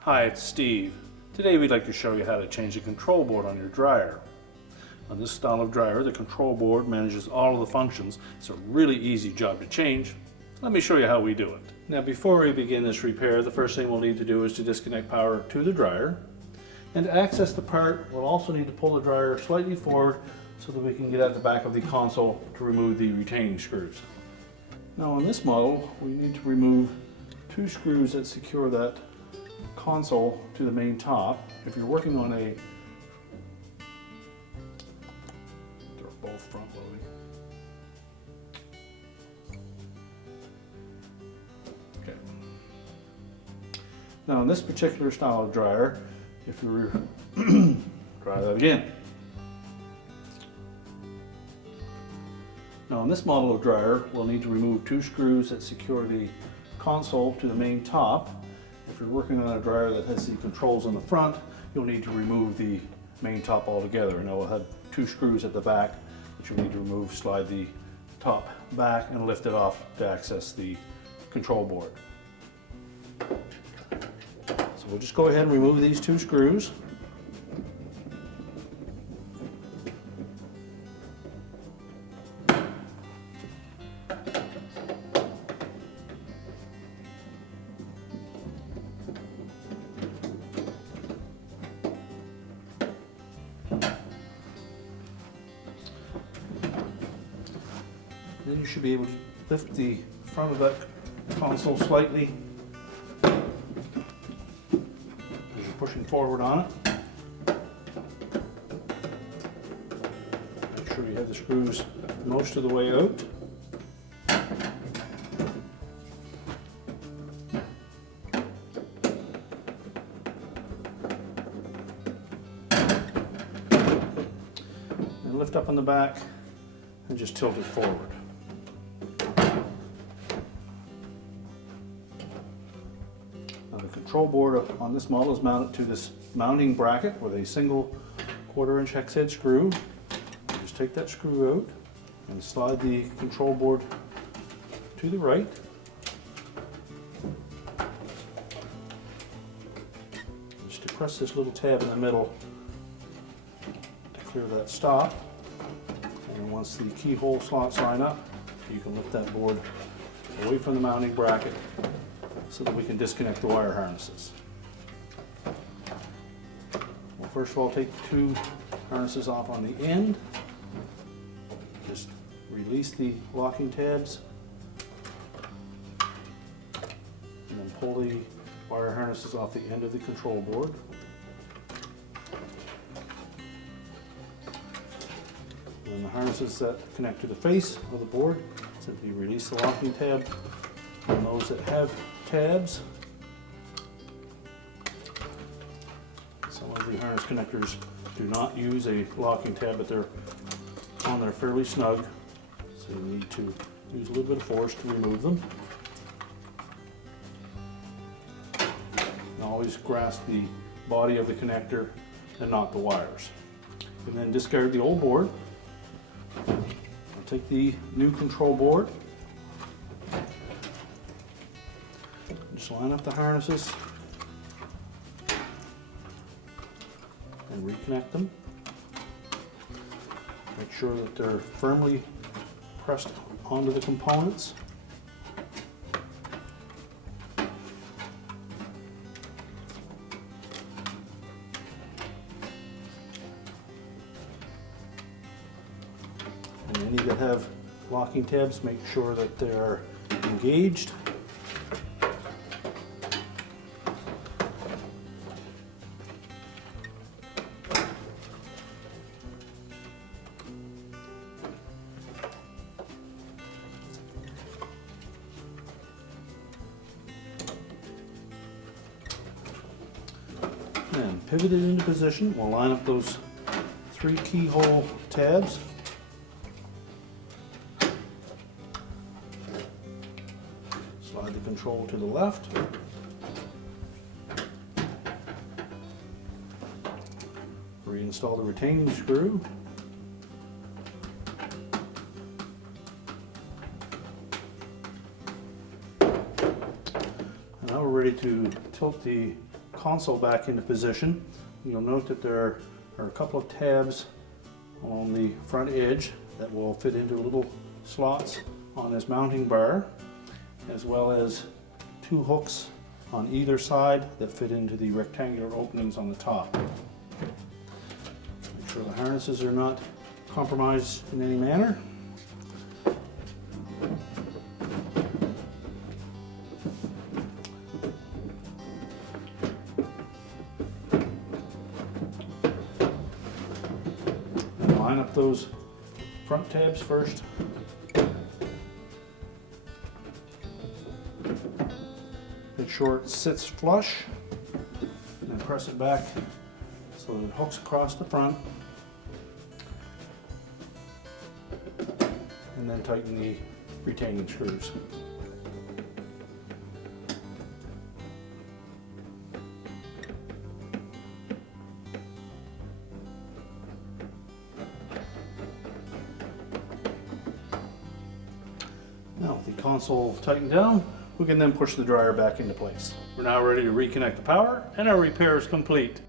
Hi, it's Steve. Today we'd like to show you how to change the control board on your dryer. On this style of dryer, the control board manages all of the functions. It's a really easy job to change. Let me show you how we do it. Now, before we begin this repair, the first thing we'll need to do is to disconnect power to the dryer. And to access the part, we'll also need to pull the dryer slightly forward so that we can get at the back of the console to remove the retaining screws. Now on this model, we need to remove 2 screws that secure that console to the main top. If you're working on they're both front loading. Okay. Now in this particular style of dryer, if you were try that again. Now on this model of dryer, we'll need to remove 2 screws that secure the console to the main top. If you're working on a dryer that has the controls on the front, you'll need to remove the main top altogether. Now we'll have 2 screws at the back that you'll need to remove, slide the top back and lift it off to access the control board. So we'll just go ahead and remove these 2 screws. Then you should be able to lift the front of that console slightly as you're pushing forward on it. Make sure you have the screws most of the way out. And lift up on the back and just tilt it forward. The control board on this model is mounted to this mounting bracket with a single 1/4 inch hex head screw. Just take that screw out and slide the control board to the right. Just depress this little tab in the middle to clear that stop. And once the keyhole slots line up, you can lift that board away from the mounting bracket so that we can disconnect the wire harnesses. We'll first of all take the 2 harnesses off on the end. Just release the locking tabs and then pull the wire harnesses off the end of the control board. And then the harnesses that connect to the face of the board, simply release the locking tab. And those that have tabs, some of the harness connectors do not use a locking tab, but they're on there fairly snug, so you need to use a little bit of force to remove them. And always grasp the body of the connector and not the wires. And then discard the old board. I'll take the new control board. Just line up the harnesses and reconnect them. Make sure that they're firmly pressed onto the components. And any that have locking tabs, make sure that they are engaged. And pivot it into position. We'll line up those 3 keyhole tabs. Slide the control to the left. Reinstall the retaining screw. ready to tilt the console back into position. You'll note that there are a couple of tabs on the front edge that will fit into little slots on this mounting bar, as well as two hooks on either side that fit into the rectangular openings on the top. Make sure the harnesses are not compromised in any manner. Line up those front tabs first. Make sure it sits flush, and then press it back so that it hooks across the front, and then tighten the retaining screws. Now, with the console tightened down, we can then push the dryer back into place. We're now ready to reconnect the power, and our repair is complete.